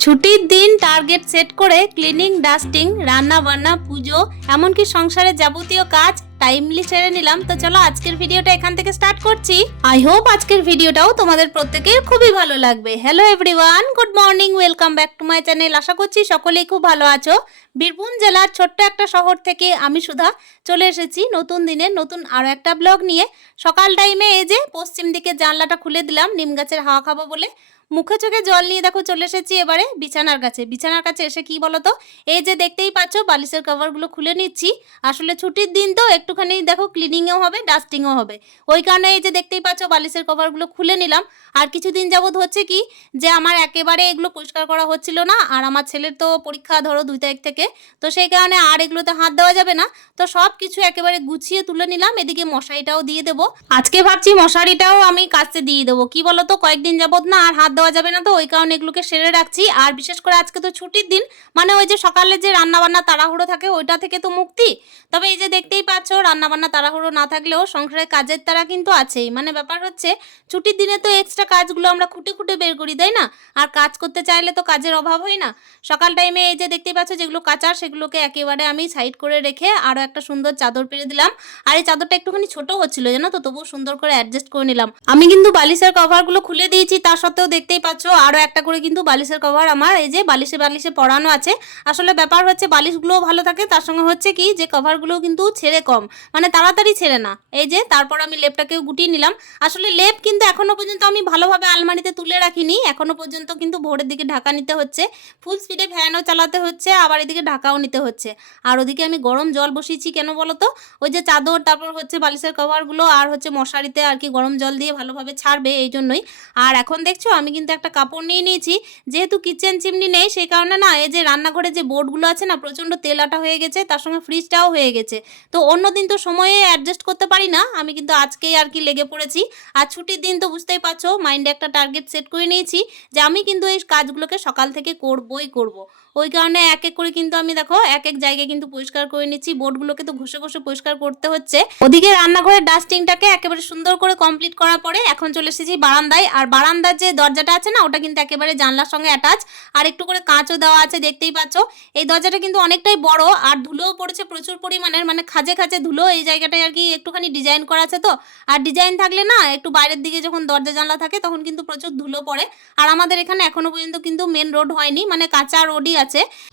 ছুটির দিন target set করে ক্লিনিং ডাস্টিং রান্না বান্না পুজো এমনকি সংসারের যাবতীয় কাজ টাইমলি সেরে নিলাম। তো চলো আজকের ভিডিওটা এখান থেকে স্টার্ট করছি। আই হোপ আজকের ভিডিওটাও তোমাদের প্রত্যেকের খুবই ভালো লাগবে। Hello everyone good morning welcome back to my channel আশা করছি সকলেই খুব ভালো আছো। বীরভূম জেলার ছোট্ট একটা শহর থেকে আমি সুধা চলে এসেছি নতুন দিনে, নতুন আরও একটা ব্লগ নিয়ে। সকাল টাইমে এই যে পশ্চিম দিকে জানলাটা খুলে দিলাম, নিম গাছের হাওয়া খাব বলে। মুখে চোখে জল নিয়ে দেখো চলে এসেছি এবারে বিছানার কাছে। বিছানার কাছে এসে কি বলতো? এই যে দেখতেই পাচ্ছ, বালিশের কভারগুলো খুলে নিচ্ছি। আসলে ছুটির দিন তো একটুখানি দেখো ক্লিনিংও হবে ডাস্টিংও হবে। ওই কারণে এই যে দেখতেই পাচ্ছ, বালিশের কভারগুলো খুলে নিলাম। আর কিছুদিন যাবৎ হচ্ছে কি যে আমার একেবারে এগুলো পরিষ্কার করা হচ্ছিল না, আর আমার ছেলের তো পরীক্ষা ধরো দুই তারিখ থেকে। তো সেই কারণে আর এগুলোতে হাত দেওয়া যাবে না। তো সব কিছু একেবারে গুছিয়ে তুলে নিলাম, এদিকে মশারিটাও দিয়ে দেবো। আজকে ভাবছি মশারিটাও আমি কাছে দিয়ে দেবো। কি বলতো? কয়েকদিন যাবত না আর হাত দেওয়া যাবে না তো, ওই কারণে এগুলোকে সেরে রাখছি। আর বিশেষ করে আজকে তো ছুটির দিন মানে ওই যে সকালে যে রান্না বান্না তাড়াহুড়ো থাকে, ওইটা থেকে তো মুক্তি। তবে এই যে দেখতেই পাচ্ছ রান্না বান্না তাড়াহুড়ো না থাকলেও সংসারের কাজের তারা কিন্তু আছেই। মানে ব্যাপার হচ্ছে, ছুটির দিনে তো এক্সট্রা কাজগুলো আমরা খুঁটে খুঁটে বের করি, তাই না? আর কাজ করতে চাইলে তো কাজের অভাব হয় না। সকাল টাইমে এই যে দেখতেই পাচ্ছ, যেগুলো কাচার সেগুলোকে একেবারে আমি সাইড করে রেখে আরও একটা সুন্দর চাদর পেরে দিলাম। আর এই চাদরটা একটুখানি ছোট হচ্ছিল, জানো তো? তবুও সুন্দর করে অ্যাডজাস্ট করে নিলাম। আমি কিন্তু বালিশের কভারগুলো খুলে দিয়েছি তার সত্ত্বেও দেখতেই পাচ্ছ আরও একটা করে কিন্তু বালিশের কভার আমার। এই যে বালিশে বালিশে পরানো আছে। আসলে ব্যাপার হচ্ছে বালিশগুলোও ভালো থাকে, তার সঙ্গে হচ্ছে কি যে কভারগুলোও কিন্তু ছেড়ে কম। মানে তাড়াতাড়ি ছেড়ে না। এই যে তারপর আমি লেপটাকেও গুটিয়ে নিলাম। আসলে লেপ কিন্তু এখনও পর্যন্ত আমি ভালোভাবে আলমারিতে তুলে রাখিনি। এখনও পর্যন্ত কিন্তু ভোরের দিকে ঢাকা নিতে হচ্ছে। ফুল স্পিডে ফ্যানও চালাতে হচ্ছে, আবার এদিকে ঢাকাও নিতে হচ্ছে। আর ওদিকে আমি গরম জল বসিয়েছি কেন বলো তো ওই যে চাদর তারপর হচ্ছে বালিশের কভারগুলো আর হচ্ছে মশারিতে আর কি গরম জল দিয়ে ভালোভাবে ছাড়বে, এই জন্যই। আর এখন দেখছ, আমি কিন্তু একটা কাপড় নিয়ে নিয়েছি। যেহেতু কিচেন চিমনি নেই, সেই কারণে না, এই যে রান্নাঘরে যে বোর্ডগুলো আছে না, প্রচণ্ড তেলাটা হয়ে গেছে, তার সঙ্গে ফ্রিজটাও হয়ে গেছে। তো অন্য দিন তো সময়ে অ্যাডজাস্ট করতে পারি না, আমি কিন্তু আজকেই আর কি লেগে পড়েছি। আর ছুটির দিন তো বুঝতেই পারছ মাইন্ডে একটা টার্গেট সেট করে নিয়েছি যে আমি কিন্তু এই কাজগুলোকে সকাল থেকে করবই করব। ওই কারণে এক এক করে কিন্তু আমি দেখো এক এক জায়গায় কিন্তু পরিষ্কার করে নিচ্ছি। বোর্ডগুলোকে তো ঘষে ঘষে পরিষ্কার করতে হচ্ছে। ওদিকে রান্নাঘরের ডাস্টিংটাকে একেবারে সুন্দর করে কমপ্লিট করার পরে এখন চলে এসেছি বারান্দায়। আর বারান্দার যে দরজাটা আছে না, ওটা কিন্তু একেবারে জানলার সঙ্গে অ্যাটাচ আর একটু করে কাঁচও দেওয়া আছে, দেখতেই পাচ্ছ। এই দরজাটা কিন্তু অনেকটাই বড় আর ধুলোও পড়েছে প্রচুর পরিমাণের। মানে খাজে খাজে ধুলো, এই জায়গাটায় আর কি একটুখানি ডিজাইন করা আছে তো। আর ডিজাইন থাকলে না, একটু বাইরের দিকে যখন দরজা জানলা থাকে, তখন কিন্তু প্রচুর ধুলো পড়ে। আর আমাদের এখানে এখনও পর্যন্ত কিন্তু মেন রোড হয়নি। মানে কাঁচা রোডই আছে।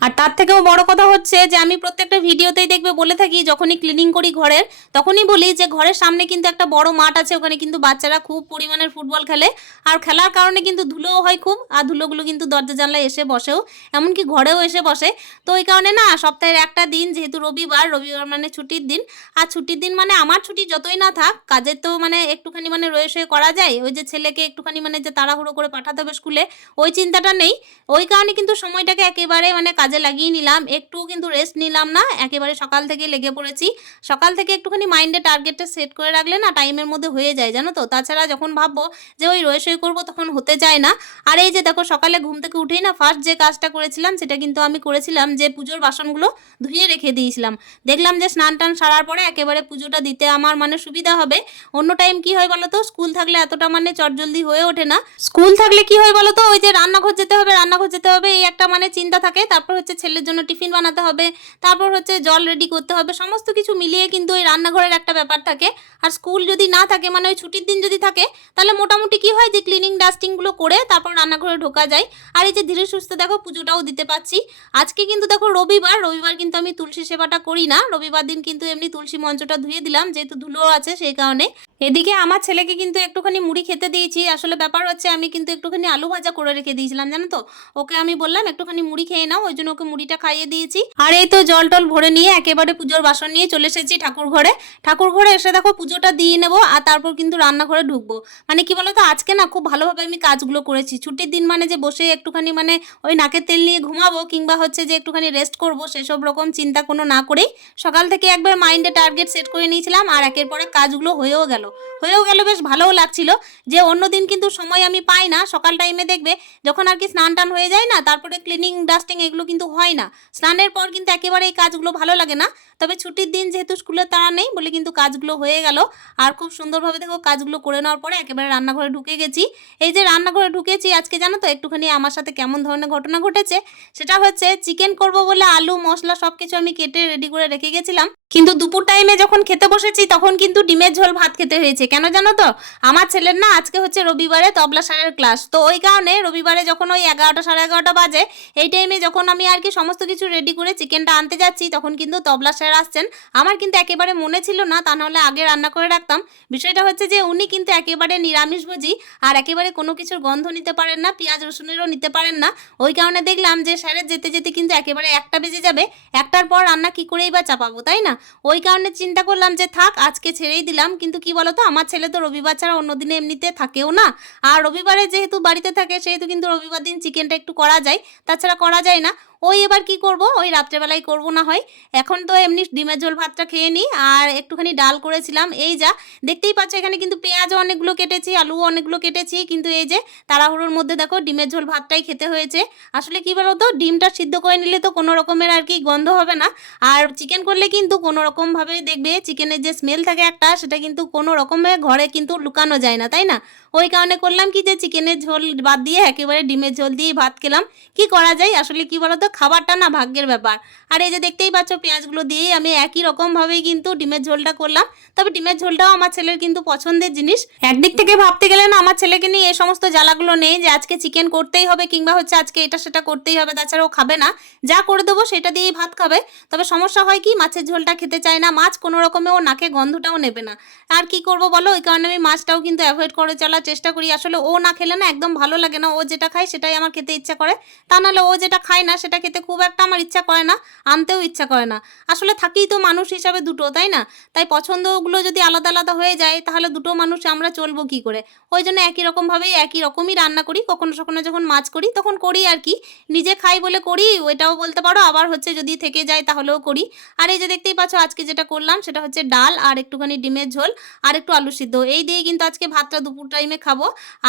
আর তার থেকেও বড় কথা হচ্ছে যে, আমি প্রত্যেকটা ভিডিওতেই দেখবে বলে থাকি, যখনই ক্লিনিং করি ঘরের, তখনই বলি যে, ঘরের সামনে কিন্তু একটা বড় মাঠ আছে, ওখানে কিন্তু বাচ্চারা খুব পরিমাণের ফুটবল খেলে। আর খেলার কারণে কিন্তু ধুলোও হয় খুব, আর ধুলোগুলো কিন্তু দরজা জানলায় এসে বসেও, এমনকি ঘরেও এসে বসে। তো ওই কারণে না, সপ্তাহের একটা দিন, যেহেতু রবিবার রবিবার মানে ছুটির দিন, আর ছুটির দিন মানে আমার ছুটি যতই না থাক, কাজের তো মানে একটুখানি মানে রয়ে করা যায়, ওই যে ছেলেকে একটুখানি মানে যে তাড়াহুড়ো করে পাঠাতে হবে স্কুলে, ওই চিন্তাটা নেই। ওই কারণে কিন্তু সময়টাকে একেবারে মানে কাজে লাগিয়ে নিলাম। একটু কিন্তু রেস্ট নিলাম না, একেবারে সকাল থেকে লেগে পড়েছি। সকাল থেকে একটুখানি মাইন্ডে টার্গেটটা সেট করে রাখলে না টাইমের মধ্যে হয়ে যায়, জানো তো? তাছাড়া যখন ভাববো যে ওই রয়ে শুয়ে করব তখন হতে যায় না। আর এই যে দেখো, সকালে ঘুম থেকে উঠেই না ফার্স্ট যে কাজটা করেছিলাম, সেটা কিন্তু আমি করেছিলাম যে পুজোর বাসনগুলো ধুয়ে রেখে দিয়েছিলাম। দেখলাম যে স্নান টান সারার পরে একেবারে পুজোটা দিতে আমার মানে সুবিধা হবে। অন্য টাইম কি হয় বলো তো স্কুল থাকলে এতটা মানে চটজলদি হয়ে ওঠে না। স্কুল থাকলে কি হয় বলো তো ওই যে রান্নাঘর যেতে হবে, রান্নাঘর যেতে হবে, এই একটা মানে চিন্তা থাকে, তারপর হচ্ছে ছেলের জন্য টিফিন বানাতে হবে, তারপর হচ্ছে জল রেডি করতে হবে, সমস্ত কিছু মিলিয়ে কিন্তু ওই রান্নাঘরের একটা ব্যাপার থাকে। আর স্কুল যদি না থাকে মানে ওই ছুটির দিন যদি থাকে, তাহলে মোটামুটি কি হয় যে ক্লিনিং ডাস্টিংগুলো করে তারপর রান্নাঘরে ঢোকা যায়। আর এই যে ধীরে সুস্থ দেখো পুজোটাও দিতে পারছি। আজকে কিন্তু দেখো রবিবার রবিবার কিন্তু আমি তুলসী সেবাটা করি না। রবিবার দিন কিন্তু এমনি তুলসী মঞ্চটা ধুয়ে দিলাম, যেহেতু ধুলো আছে সেই কারণে। এদিকে আমার ছেলেকে কিন্তু একটুখানি মুড়ি খেতে দিয়েছি। আসলে ব্যাপার হচ্ছে আমি কিন্তু একটুখানি আলু ভাজা করে রেখে দিয়েছিলাম, জানো তো? ওকে আমি বললাম একটুখানি মুড়ি নাও, ওই জন্য ওকে মুড়িটা খাইয়ে দিয়েছি। আর এই তো জল টল ভরে নিয়ে একেবারে পুজোর বাসন নিয়ে চলে এসেছি ঠাকুর ঘরে। ঠাকুর ঘরে এসে দেখো পুজোটা দিয়ে নেব আর তারপর কিন্তু রান্নাঘরে ঢুকবো। মানে কি বলতো, আজকে না খুব ভালোভাবে আমি কাজগুলো করেছি। ছুটির দিন মানে যে বসে একটুখানি মানে ওই নাকের তেল নিয়ে ঘুমাবো কিংবা হচ্ছে যে একটুখানি রেস্ট করব, সেসব রকম চিন্তা কোনো না করেই। সকাল থেকে একবার মাইন্ডে টার্গেট সেট করে নিয়েছিলাম আর একের পরে কাজগুলো হয়েও গেল। হয়েও গেল, বেশ ভালোও লাগছিল। যে অন্য দিন কিন্তু সময় আমি পাই না, সকাল টাইমে দেখবে যখন আর কি স্নান টান হয়ে যায় না, তারপরে ক্লিনিং ডাস্টিং এগুলো কিন্তু হয় না। স্নানের পর কিন্তু একেবারে এই কাজগুলো ভালো লাগে না। তবে ছুটির দিন যেহেতু স্কুলের তাড়া নেই বলে কিন্তু কাজগুলো হয়ে গেল। আর খুব সুন্দরভাবে দেখো কাজগুলো করে নেওয়ার পরে একেবারে রান্নাঘরে ঢুকে গেছি। এই যে রান্নাঘরে ঢুকেছি আজকে জানো তো, একটুখানি আমার সাথে কেমন ধরনের ঘটনা ঘটেছে? সেটা হচ্ছে চিকেন করব বলে আলু, মশলা সব কিছু আমি কেটে রেডি করে রেখে গেছিলাম। কিন্তু দুপুর টাইমে যখন খেতে বসেছি, তখন কিন্তু ডিমের ঝোল ভাত খেতে হয়েছে। কেন জানো তো? আমার ছেলের না আজকে হচ্ছে রবিবারে তবলা সারের ক্লাস তো ওই কারণে রবিবারে যখন ওই এগারোটা সাড়ে এগারোটা বাজে, এই টাইমে যখন আমি আর কি সমস্ত কিছু রেডি করে চিকেনটা আনতে যাচ্ছি, তখন কিন্তু তবলা স্যার আসছেন। আমার কিন্তু একেবারে মনে ছিল না, তা নাহলে আগে রান্না করে রাখতাম। বিষয়টা হচ্ছে যে উনি কিন্তু একেবারে নিরামিষভোজী আর একেবারে কোনো কিছুর গন্ধ নিতে পারেন না, পেঁয়াজ রসুনেরও নিতে পারেন না। ওই কারণে দেখলাম যে স্যারের যেতে যেতে কিন্তু একেবারে একটা বেজে যাবে। একটার পর রান্না কি করেই বা চাপাবো, তাই না? ওই কারণে চিন্তা করলাম যে থাক, আজকে ছেড়েই দিলাম। কিন্তু কি বলতো আমার ছেলে তো রবিবার ছাড়া অন্য দিনে এমনিতে থাকেও না। আর রবিবারে যেহেতু বাড়িতে থাকে, সেহেতু কিন্তু রবিবার দিন চিকেনটা একটু করা যায়। তাছাড়া করা যায় না। ওই এবার কি করব? ওই রাত্রেবেলায় করব না হয়। এখন তো এমনি ডিমের ঝোল ভাতটা খেয়ে নিই। আর একটুখানি ডাল করেছিলাম। এই যা, দেখতেই পাচ্ছ এখানে কিন্তু পেঁয়াজও অনেকগুলো কেটেছি, আলুও অনেকগুলো কেটেছি। কিন্তু এই যে, তাড়াহুড়োর মধ্যে দেখো, ডিমের ঝোল ভাতটাই খেতে হয়েছে। আসলে কি বলতো, ডিমটা সিদ্ধ করে নিলে তো কোনো রকমের আর কি গন্ধ হবে না। আর চিকেন করলে কিন্তু কোনো রকমভাবে দেখবে চিকেনের যে স্মেল থাকে একটা, সেটা কিন্তু কোনো রকমে ঘরে কিন্তু লুকানো যায় না, তাই না? ওই কারণে করলাম কি যে চিকেনের ঝোল বাদ দিয়ে একেবারে ডিমের ঝোল দিয়ে ভাত খেলাম। কি করা যায়? আসলে কি বলতো খাবারটা না ভাগ্যের ব্যাপার। আর এই যে দেখতেই পাচ্ছ, পেঁয়াজগুলো দিয়েই আমি একই রকমভাবেই কিন্তু ডিমের ঝোলটা করলাম। তবে ডিমের ঝোলটাও আমার ছেলের কিন্তু পছন্দের জিনিস। একদিক থেকে ভাবতে গেলে না, আমার ছেলেকে নিয়ে এই সমস্ত জ্বালাগুলো নেই যে আজকে চিকেন করতেই হবে কিংবা হচ্ছে আজকে এটা সেটা করতেই হবে, তাছাড়া ও খাবে না। যা করে দেবো সেটা দিয়েই ভাত খাবে। তবে সমস্যা হয় কি, মাছের ঝোলটা খেতে চায় না, মাছ কোনো রকমে ও নাকে গন্ধটাও নেবে না। আর কি করব বলো, ওই কারণে আমি মাছটাও কিন্তু অ্যাভয়েড করে চলার চেষ্টা করি। আসলে ও না খেলে না একদম ভালো লাগে না, ও যেটা খায় সেটাই আমার খেতে ইচ্ছা করে। তা নাহলে ও যেটা খায় না, সেটা খেতে খুব একটা আমার ইচ্ছা করে না, আনতেও ইচ্ছা করে না। আসলে থাকেই তো মানুষ হিসাবে দুটো, তাই না? তাই পছন্দগুলো যদি আলাদা আলাদা হয়ে যায়, তাহলে দুটো মানুষ আমরা চলবো কি করে? ওই জন্য একই রকমভাবেই একই রকমই রান্না করি। কখনো কখনো যখন মাছ করি, তখন করি আর কি। নিজে খাই বলে করি, ওইটাও বলতে পারো। আবার হচ্ছে যদি থেকে যায়, তাহলেও করি। আর এই যে দেখতেই পাচ্ছ, আজকে যেটা করলাম, সেটা হচ্ছে ডাল আর একটুখানি ডিমের ঝোল আর একটু আলু সিদ্ধ। এই দিয়ে কিন্তু আজকে ভাতটা দুপুর টাইমে খাব।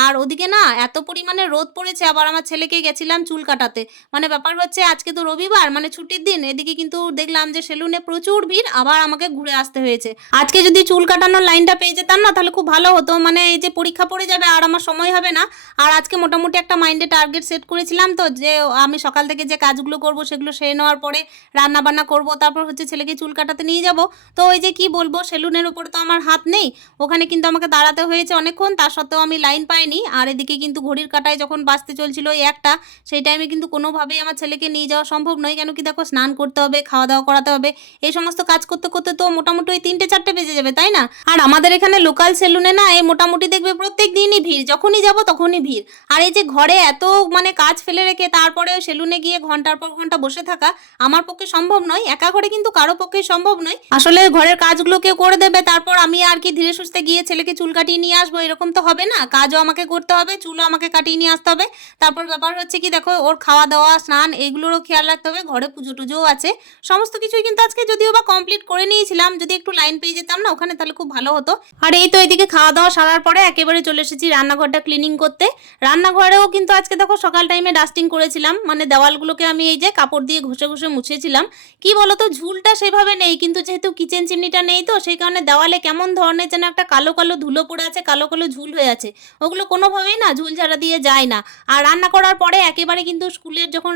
আর ওদিকে না, এত পরিমাণে রোদ পড়েছে, আবার আমার ছেলেকে গেছিলাম চুল কাটাতে। মানে ব্যাপার হচ্ছে আজকে তো রবিবার মানে ছুটির দিন। এদিকে কিন্তু দেখলাম যে সেলুনে প্রচুর ভিড়, আবার আমাকে ঘুরে আসতে হয়েছে। আজকে যদি চুল কাটানোর লাইনটা পেয়ে যেতাম না, তাহলে খুব ভালো হতো। মানে এই যে পরীক্ষা পড়ে যাবে, আর আমার সময় হবে না। আর আজকে মোটামুটি একটা মাইন্ডে টার্গেট সেট করেছিলাম তো, যে আমি সকাল থেকে যে কাজগুলো করব, সেগুলো সেরে নেওয়ার পরে রান্না বান্না করব, তারপর হচ্ছে ছেলেকে চুল কাটাতে নিয়ে যাব। তো ওই যে কি বলব, সেলুনের উপরে তো আমার হাত নেই। ওখানে কিন্তু আমাকে দাঁড়াতে হয়েছে অনেকক্ষণ, তার সত্ত্বেও আমি লাইন পাইনি। আর এদিকে কিন্তু ঘড়ির কাটায় যখন বাঁচতে চলছিল ওই একটা, সেই টাইমে কিন্তু কোনোভাবেই আমার ছেলেকে নিয়ে যাওয়া সম্ভব নয়। কেন কি দেখো, স্নান করতে হবে খাওয়া দাওয়া করাতে হবে, এই সমস্ত কাজ করতে করতে তো মোটামুটি ওই তিনটে চারটে বেজে যাবে, তাই না? আর আমাদের এখানে লোকাল সেলুনে না এই মোটামুটি দেখবে প্রত্যেক দিনই ভিড়, যখনই যাব তখনই ভিড়। আর এই যে ঘরে এত মানে কাজ ফেলে রেখে তারপরে সেলুনে গিয়ে ঘণ্টার পর ঘণ্টা বসে থাকা আমার পক্ষে সম্ভব নয়, একা ঘরে কিন্তু কারও পক্ষে সম্ভব নয়। আসলে ঘরের কাজগুলো কেউ করে দেবে, তারপর আমি আর কি ধীরে সুস্থে গিয়ে ছেলেকে চুল কাটিয়ে নিয়ে আসব, এরকম তো হবে না। কাজও আমাকে করতে হবে, চুলও আমাকে কাটিয়ে নিয়ে আসতে হবে। তারপর ব্যাপার হচ্ছে কি দেখো, ওর খাওয়া দাওয়া স্নান এগুলোরও খেয়াল রাখতে হবে, ঘরে পুজো টুজোও আছে। সমস্ত কিছুই কিন্তু আজকে যদিও বা কমপ্লিট করে নিয়েছিলাম, যদি একটু লাইন পেয়ে যেতাম না, ওখানে তাহলে খুব ভালো হতো। আর এই তো এদিকে খাওয়া দাওয়া সারার পরে একেবারে চলে এসেছি রান্নাঘরটা ক্লিনিং করতে। রান্নাঘরেও কিন্তু আজকে দেখো সকাল টাইমে ডাস্টিং করেছিলাম মানে দেওয়ালগুলোকে আমি এই যে কাপড় দিয়ে ঘষে ঘষে মুছেছিলাম। কি বলতো, ঝুলটা সেভাবে নেই, কিন্তু যেহেতু কিচেন চিমনিটা নেই তো, সেই কারণে দেওয়ালে কেমন ধরনের যেন একটা কালো কালো ধুলো পড়ে আছে, কালো কালো ঝুল হয়ে আছে। ওগুলো কোনোভাবেই না ঝুল ঝাড়া দিয়ে যায় না। আর রান্না করার পরে একেবারে কিন্তু স্কুলের যখন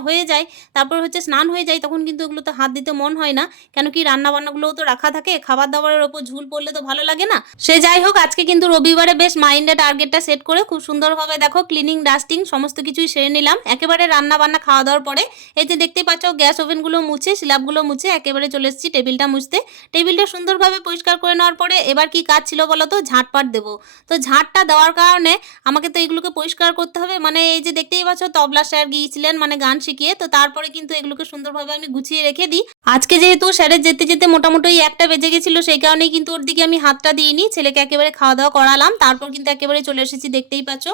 রান্না বান্না হয়ে যায়, তারপর হচ্ছে স্নান হয়ে যায়, তখন কিন্তু ওগুলো তো হাত দিতে মন হয় না। কেন কি রান্না বান্নাগুলোও তো রাখা থাকে খাবার দাবারের ওপর ঝুল পড়লে তো ভালো লাগে না। সে যাই হোক, আজকে কিন্তু রবিবারে বেশ মাইন্ডে টার্গেটটা সেট করে খুব সুন্দরভাবে দেখো ক্লিনিং ডাস্টিং সমস্ত কিছুই সেরে নিলাম। একেবারে রান্না বান্না খাওয়া দাওয়ার পরে যে দেখতে পাচ্ছ গ্যাস ওভেনগুলো মুছে স্ল্যাবগুলো মুছে, একেবারে চলে এসেছি টেবিলটা মুছতে। টেবিলটা সুন্দরভাবে পরিষ্কার করে নেওয়ার পরে এবার কি কাজ ছিল বলো তো? ঝাঁটপাট দেবো। তো ঝাঁটটা দেওয়ার কারণে আমাকে তো এগুলোকে পরিষ্কার করতে হবে। মানে এই যে দেখতেই পাচ্ছ, তবলা স্যার গিয়েছিলেন মানে গান শিখিয়ে তো তারপরে কিন্তু এগুলোকে সুন্দরভাবে আমি গুছিয়ে রেখে দিই। আজকে যেহেতু স্যারের যেতে যেতে মোটামুটি একটা বেজে গেছিল, সেই কারণেই কিন্তু ওর দিকে আমি হাতটা দিইনি। ছেলেকে একেবারে খাওয়া দাওয়া করালাম, তারপর কিন্তু একেবারে চলে এসেছি, দেখতেই পাচ্ছ।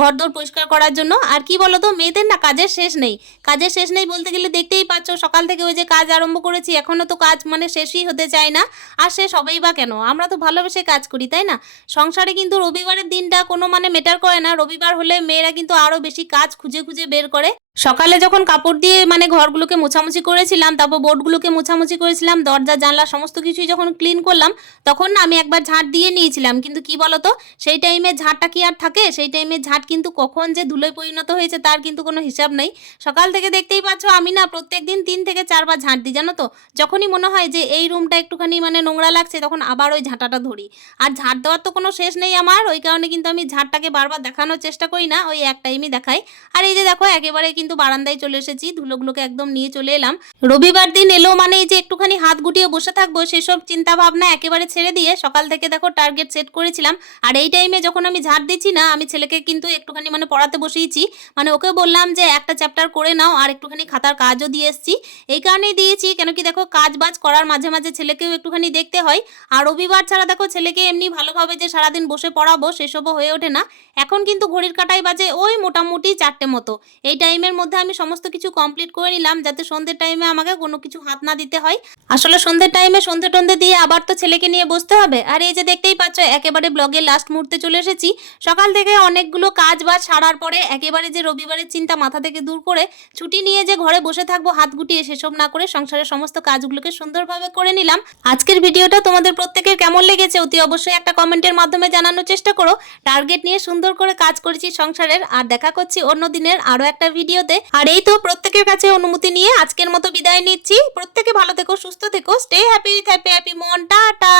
ঘর দোর পরিষ্কার করার জন্য। আর কি বলো তো মেয়েদের না কাজের শেষ নেই। কাজের শেষ নেই বলতে গেলে দেখতেই পাচ্ছ, সকাল থেকে ওই যে কাজ আরম্ভ করেছি, এখনও তো কাজ মানে শেষই হতে চায় না। আর শেষ হবেই বা কেন? আমরা তো ভালোবেসে কাজ করি, তাই না? সংসারে কিন্তু রবিবারের দিনটা কোনো মানে মেটার করে না। রবিবার হলে মেয়েরা কিন্তু আরও বেশি কাজ খুঁজে খুঁজে বের করে। সকালে যখন কাপড় দিয়ে মানে ঘরগুলোকে মোছামুছি করেছিলাম, তারপর বোর্ডগুলোকে মোছামুছি করেছিলাম, দরজা, জানলা সমস্ত কিছুই যখন ক্লিন করলাম, তখন না আমি একবার ঝাঁট দিয়ে নিয়েছিলাম। কিন্তু কি বলতো, সেই টাইমে ঝাঁটটা কি আর থাকে? সেই টাইমে ঝাঁট কিন্তু কখন যে ধুলোয় পরিণত হয়েছে তার কিন্তু কোনো হিসাব নেই। সকাল থেকে দেখতেই পাচ্ছ আমি না প্রত্যেক দিন তিন থেকে চারবার ঝাঁট দিই, জানো তো? যখনই মনে হয় যে এই রুমটা একটুখানি মানে নোংরা লাগছে, তখন আবার ওই ঝাঁটাটা ধরি। আর ঝাঁট দেওয়ার তো কোনো শেষ নেই আমার, ওই কারণে কিন্তু আমি ঝাঁটটাকে বারবার দেখানোর চেষ্টা করি না, ওই এক টাইমই দেখাই। আর এই যে দেখো, একেবারে কিন্তু বারান্দায় চলে এসেছি ধুলোগুলোকে একদম নিয়ে চলে এলাম। রবিবার দিন এলো মানে এই যে একটুখানি হাত গুটিয়ে বসে থাকব, সেসব চিন্তা ভাবনা একেবারে ছেড়ে দিয়ে সকাল থেকে দেখো টার্গেট সেট করেছিলাম। আর এই টাইমে যখন আমি ঝাড় দিচ্ছি না, আমি ছেলেকে কিন্তু একটুখানি মানে পড়াতে বসিয়েছি। মানে ওকে বললাম যে একটা চ্যাপ্টার করে নাও আর একটুখানি খাতার কাজও দিয়ে এসছি। এই কারণেই দিয়েছি, কেন কি দেখো কাজ বাজ করার মাঝে মাঝে ছেলেকেও একটুখানি দেখতে হয়। আর রবিবার ছাড়া দেখো ছেলেকে এমনি ভালোভাবে যে সারাদিন বসে পড়াবো, সেসবও হয়ে ওঠে না। এখন কিন্তু ঘড়ির কাটাই বাজে ওই মোটামুটি চারটে মতো। এই টাইমের মধ্যে আমি সমস্ত কিছু কমপ্লিট করে নিলাম যাতে সন্ধ্যের টাইমে আমাকে কোনো কিছু হাত না দিতে হয়। আসলে সন্ধ্যের টাইমে সন্ধ্যে টন্ধে দিয়ে আবার তো ছেলেকে নিয়ে বসতে হবে। আর এই যে দেখতেই পাচ্ছ, একেবারে ব্লগের লাস্ট মুহূর্তে চলে এসেছি। সকাল থেকে অনেকগুলো কাজ বাজ সারার পরে একেবারে যে রবিবারের চিন্তা মাথা থেকে দূর করে ছুটি নিয়ে যে ঘরে বসে থাকব, হাত গুটিয়ে সেসব না করে সংসারের সমস্ত কাজগুলোকে সুন্দরভাবে করে নিলাম। আজকের ভিডিওটা তোমাদের প্রত্যেকের কেমন লেগেছে অতি অবশ্যই একটা কমেন্টের মাধ্যমে জানানোর চেষ্টা করো। টার্গেট নিয়ে সুন্দর করে কাজ করেছি সংসারের। আর দেখা করছি অন্য দিনের আরও একটা ভিডিওতে আর এই তো প্রত্যেকের কাছে অনুমতি নিয়ে আজকের মতো বিদায় নিচ্ছি। প্রত্যেকে ভালো থেকো, সুস্থ থেকো স্টে হ্যাপি হ্যাপি হ্যাপি মন, টাটা।